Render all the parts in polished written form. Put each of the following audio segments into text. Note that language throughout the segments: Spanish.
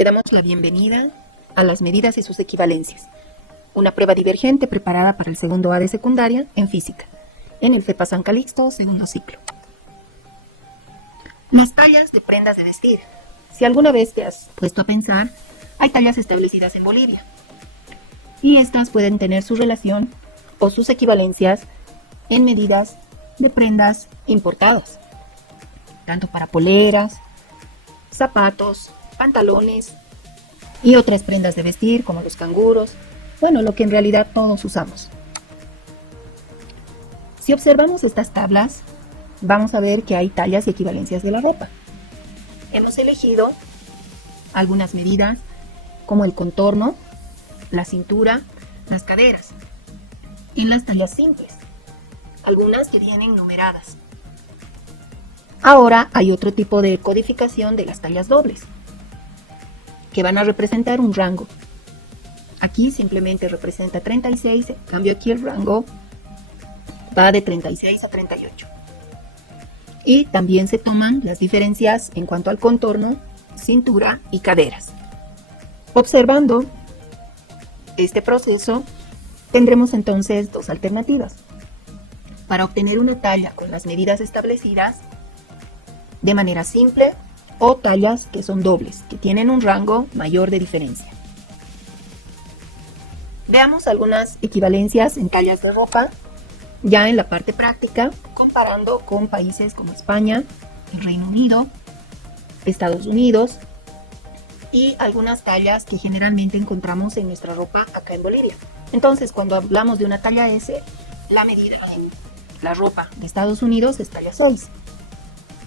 Te damos la bienvenida a las medidas y sus equivalencias, una prueba divergente preparada para el segundo A de secundaria en física, en el FEPA San Calixto, segundo ciclo. Las tallas de prendas de vestir. Si alguna vez te has puesto a pensar, hay tallas establecidas en Bolivia, y estas pueden tener su relación o sus equivalencias en medidas de prendas importadas, tanto para poleras, zapatos, pantalones y otras prendas de vestir como los canguros, bueno, lo que en realidad todos usamos. Si observamos estas tablas, vamos a ver que hay tallas y equivalencias de la ropa. Hemos elegido algunas medidas como el contorno, la cintura, las caderas, en las tallas simples, algunas que vienen numeradas. Ahora hay otro tipo de codificación de las tallas dobles, que van a representar un rango. Aquí simplemente representa 36, en cambio aquí el rango va de 36 a 38. Y también se toman las diferencias en cuanto al contorno, cintura y caderas. Observando este proceso, tendremos entonces dos alternativas. Para obtener una talla con las medidas establecidas de manera simple o tallas que son dobles, que tienen un rango mayor de diferencia. Veamos algunas equivalencias en tallas de ropa, ya en la parte práctica, comparando con países como España, el Reino Unido, Estados Unidos y algunas tallas que generalmente encontramos en nuestra ropa acá en Bolivia. Entonces, cuando hablamos de una talla S, la medida en la ropa de Estados Unidos es talla 6,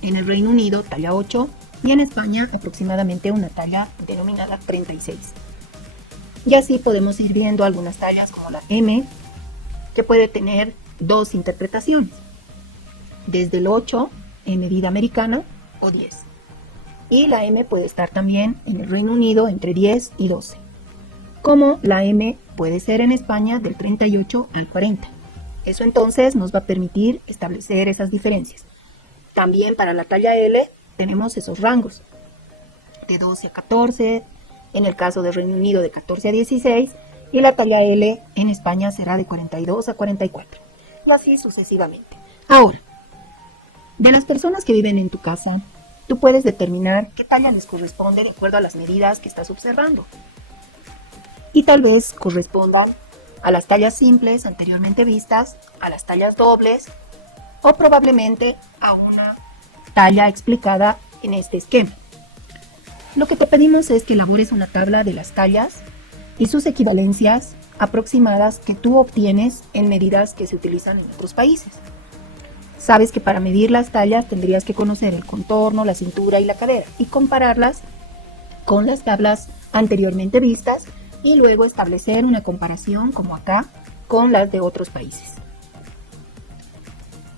en el Reino Unido talla 8 y en España aproximadamente una talla denominada 36. Y así podemos ir viendo algunas tallas como la M, que puede tener dos interpretaciones, desde el 8 en medida americana o 10. Y la M puede estar también en el Reino Unido entre 10 y 12, como la M puede ser en España del 38 al 40. Eso entonces nos va a permitir establecer esas diferencias. También para la talla L tenemos esos rangos, de 12 a 14, en el caso del Reino Unido de 14 a 16, y la talla L en España será de 42 a 44, y así sucesivamente. Ahora, de las personas que viven en tu casa, tú puedes determinar qué talla les corresponde de acuerdo a las medidas que estás observando. Y tal vez correspondan a las tallas simples anteriormente vistas, a las tallas dobles, o probablemente a una talla explicada en este esquema. Lo que te pedimos es que elabores una tabla de las tallas y sus equivalencias aproximadas que tú obtienes en medidas que se utilizan en otros países. Sabes que para medir las tallas tendrías que conocer el contorno, la cintura y la cadera y compararlas con las tablas anteriormente vistas y luego establecer una comparación como acá con las de otros países.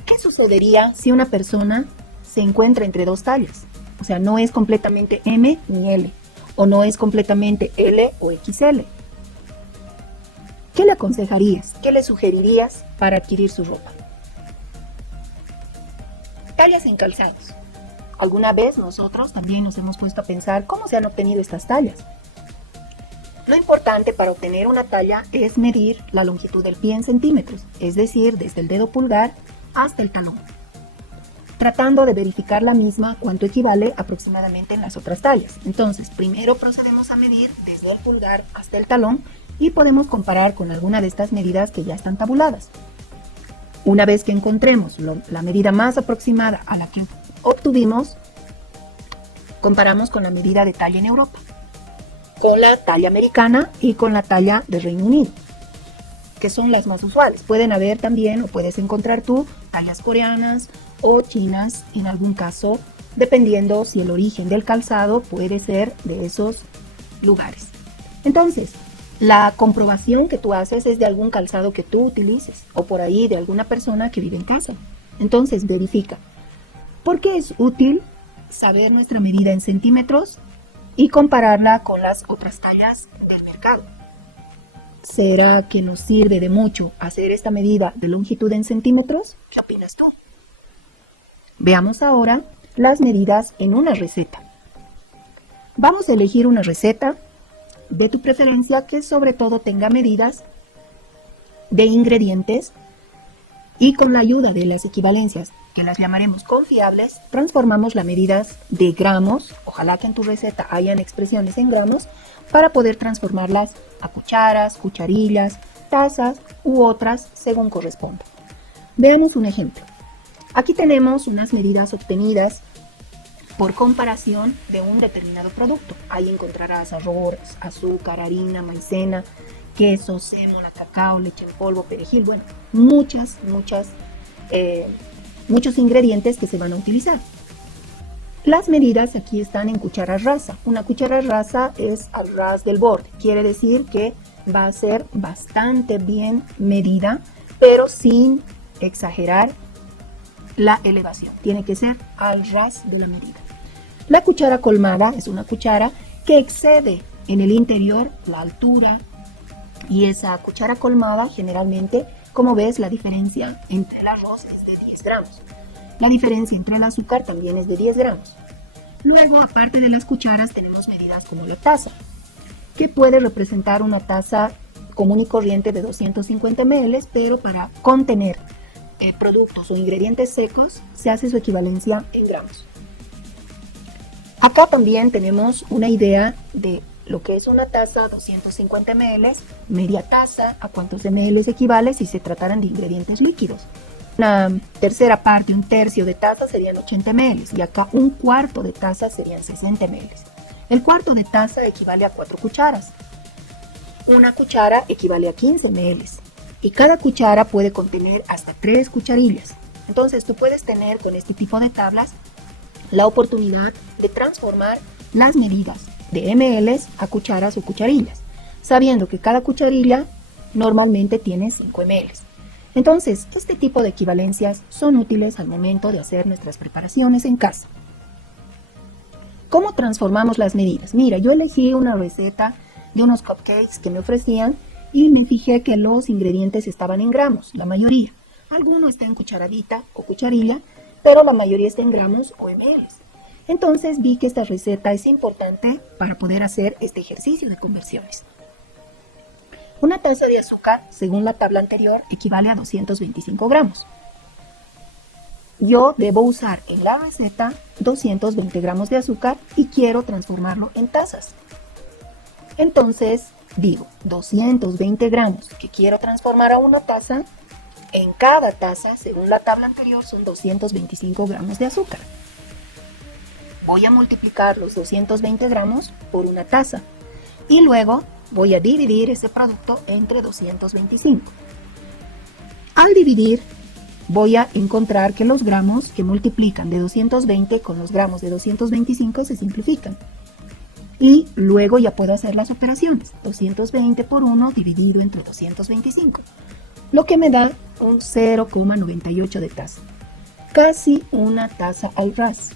¿Qué sucedería si una persona se encuentra entre dos tallas? O sea, no es completamente M ni L, o no es completamente L o XL. ¿Qué le aconsejarías? ¿Qué le sugerirías para adquirir su ropa? Tallas en calzados. ¿Alguna vez nosotros también nos hemos puesto a pensar cómo se han obtenido estas tallas? Lo importante para obtener una talla es medir la longitud del pie en centímetros, es decir, desde el dedo pulgar hasta el talón, tratando de verificar la misma cuánto equivale aproximadamente en las otras tallas. Entonces, primero procedemos a medir desde el pulgar hasta el talón y podemos comparar con alguna de estas medidas que ya están tabuladas. Una vez que encontremos la medida más aproximada a la que obtuvimos, comparamos con la medida de talla en Europa, con la talla americana y con la talla del Reino Unido, que son las más usuales. Pueden haber también, o puedes encontrar tú, tallas coreanas o chinas en algún caso, dependiendo si el origen del calzado puede ser de esos lugares. Entonces, la comprobación que tú haces es de algún calzado que tú utilices o por ahí de alguna persona que vive en casa. Entonces, verifica. ¿Por qué es útil saber nuestra medida en centímetros y compararla con las otras tallas del mercado? ¿Será que nos sirve de mucho hacer esta medida de longitud en centímetros? ¿Qué opinas tú? Veamos ahora las medidas en una receta. Vamos a elegir una receta de tu preferencia que sobre todo tenga medidas de ingredientes y con la ayuda de las equivalencias, que las llamaremos confiables, transformamos las medidas de gramos, ojalá que en tu receta hayan expresiones en gramos, para poder transformarlas a cucharas, cucharillas, tazas u otras según corresponda. Veamos un ejemplo. Aquí tenemos unas medidas obtenidas por comparación de un determinado producto. Ahí encontrarás arroz, azúcar, harina, maicena, queso, sémola, cacao, leche en polvo, perejil, bueno, muchos ingredientes que se van a utilizar. Las medidas aquí están en cuchara rasa. Una cuchara rasa es al ras del borde, quiere decir que va a ser bastante bien medida, pero sin exagerar la elevación. Tiene que ser al ras de la medida. La cuchara colmada es una cuchara que excede en el interior la altura, y esa cuchara colmada generalmente, como ves, la diferencia entre el arroz es de 10 gramos. La diferencia entre el azúcar también es de 10 gramos. Luego, aparte de las cucharas, tenemos medidas como la taza, que puede representar una taza común y corriente de 250 ml, pero para contener productos o ingredientes secos se hace su equivalencia en gramos. Acá también tenemos una idea de lo que es una taza, 250 ml, media taza, a cuántos ml equivale si se trataran de ingredientes líquidos. Una tercera parte, un tercio de taza serían 80 ml y acá un cuarto de taza serían 60 ml. El cuarto de taza equivale a 4 cucharas. Una cuchara equivale a 15 ml y cada cuchara puede contener hasta 3 cucharillas. Entonces tú puedes tener con este tipo de tablas la oportunidad de transformar las medidas de ml a cucharas o cucharillas, sabiendo que cada cucharilla normalmente tiene 5 ml. Entonces, este tipo de equivalencias son útiles al momento de hacer nuestras preparaciones en casa. ¿Cómo transformamos las medidas? Mira, yo elegí una receta de unos cupcakes que me ofrecían y me fijé que los ingredientes estaban en gramos, la mayoría. Alguno está en cucharadita o cucharilla, pero la mayoría está en gramos o ml. Entonces vi que esta receta es importante para poder hacer este ejercicio de conversiones. Una taza de azúcar, según la tabla anterior, equivale a 225 gramos. Yo debo usar en la receta 220 gramos de azúcar y quiero transformarlo en tazas. Entonces digo 220 gramos que quiero transformar a una taza. En cada taza, según la tabla anterior, son 225 gramos de azúcar. Voy a multiplicar los 220 gramos por una taza y luego voy a dividir ese producto entre 225. Al dividir, voy a encontrar que los gramos que multiplican de 220 con los gramos de 225 se simplifican. Y luego ya puedo hacer las operaciones. 220 por 1 dividido entre 225. Lo que me da un 0,98 de taza. Casi una taza al ras,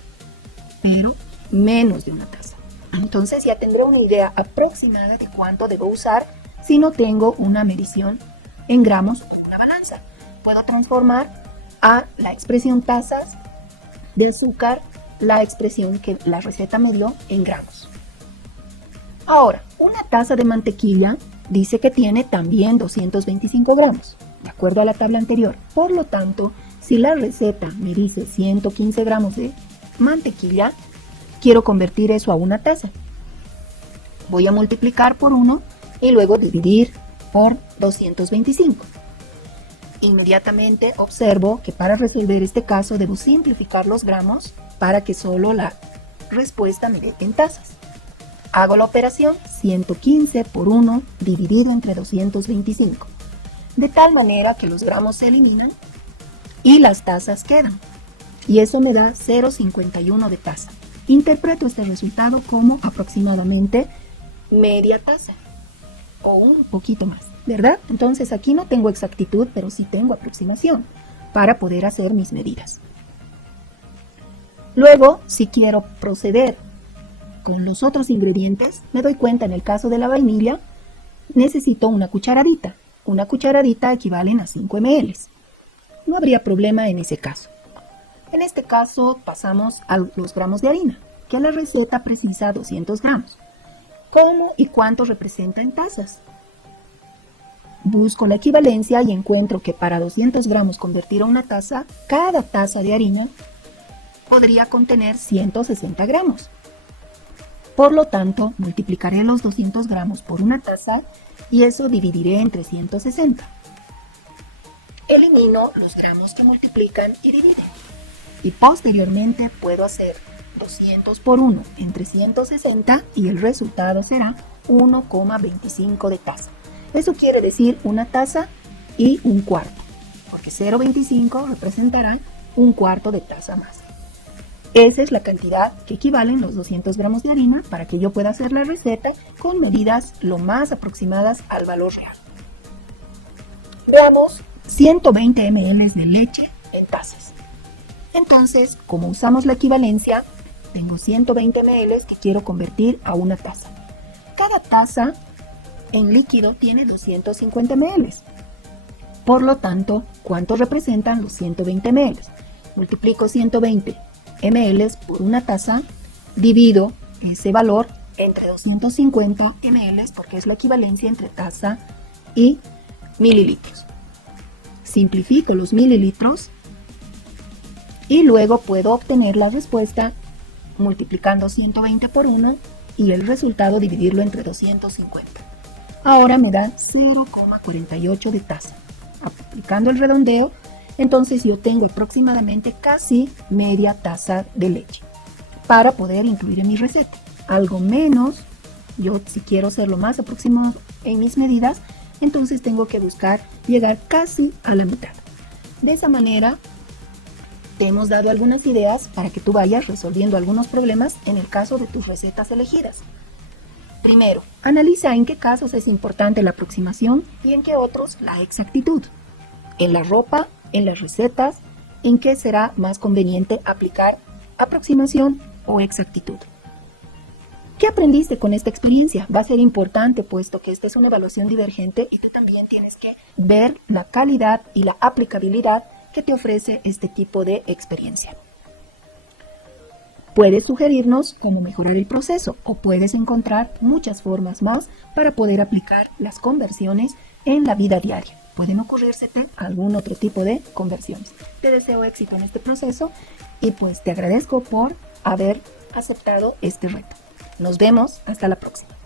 pero menos de una taza. Entonces ya tendré una idea aproximada de cuánto debo usar si no tengo una medición en gramos o una balanza. Puedo transformar a la expresión tazas de azúcar la expresión que la receta me dio en gramos. Ahora, una taza de mantequilla dice que tiene también 225 gramos, de acuerdo a la tabla anterior. Por lo tanto, si la receta me dice 115 gramos de mantequilla, quiero convertir eso a una taza. Voy a multiplicar por 1 y luego dividir por 225. Inmediatamente observo que para resolver este caso debo simplificar los gramos para que solo la respuesta me dé en tazas. Hago la operación 115 por 1 dividido entre 225, de tal manera que los gramos se eliminan y las tazas quedan. Y eso me da 0,51 de taza. Interpreto este resultado como aproximadamente media taza o un poquito más, ¿verdad? Entonces aquí no tengo exactitud, pero sí tengo aproximación para poder hacer mis medidas. Luego, si quiero proceder con los otros ingredientes, me doy cuenta en el caso de la vainilla, necesito una cucharadita. Una cucharadita equivalen a 5 ml. No habría problema en ese caso. En este caso pasamos a los gramos de harina. que la receta precisa 200 gramos. ¿Cómo y cuánto representa en tazas? Busco la equivalencia y encuentro que para 200 gramos convertir a una taza, cada taza de harina podría contener 160 gramos. Por lo tanto, multiplicaré los 200 gramos por una taza y eso dividiré entre 160. Elimino los gramos que multiplican y dividen. Y posteriormente puedo hacer 200 por 1 entre 160 y el resultado será 1,25 de taza. Eso quiere decir una taza y un cuarto, porque 0,25 representará un cuarto de taza más. Esa es la cantidad que equivalen los 200 gramos de harina para que yo pueda hacer la receta con medidas lo más aproximadas al valor real. Veamos 120 ml de leche en tazas. Entonces, como usamos la equivalencia, tengo 120 ml que quiero convertir a una taza. Cada taza en líquido tiene 250 ml. Por lo tanto, ¿cuánto representan los 120 ml? Multiplico 120 ml por una taza, divido ese valor entre 250 ml porque es la equivalencia entre taza y mililitros. Simplifico los mililitros y luego puedo obtener la respuesta multiplicando 120 por 1 y el resultado dividirlo entre 250. Ahora me da 0,48 de taza. Aplicando el redondeo, entonces yo tengo aproximadamente casi media taza de leche para poder incluir en mi receta. Algo menos, yo si quiero ser lo más aproximado en mis medidas, entonces tengo que buscar llegar casi a la mitad. De esa manera, te hemos dado algunas ideas para que tú vayas resolviendo algunos problemas en el caso de tus recetas elegidas. Primero, analiza en qué casos es importante la aproximación y en qué otros la exactitud. En la ropa, en las recetas, en qué será más conveniente aplicar aproximación o exactitud. ¿Qué aprendiste con esta experiencia? Va a ser importante puesto que esta es una evaluación divergente y tú también tienes que ver la calidad y la aplicabilidad que te ofrece este tipo de experiencia. Puedes sugerirnos cómo mejorar el proceso o puedes encontrar muchas formas más para poder aplicar las conversiones en la vida diaria. Pueden ocurrírsete algún otro tipo de conversiones. Te deseo éxito en este proceso y pues te agradezco por haber aceptado este reto. Nos vemos hasta la próxima.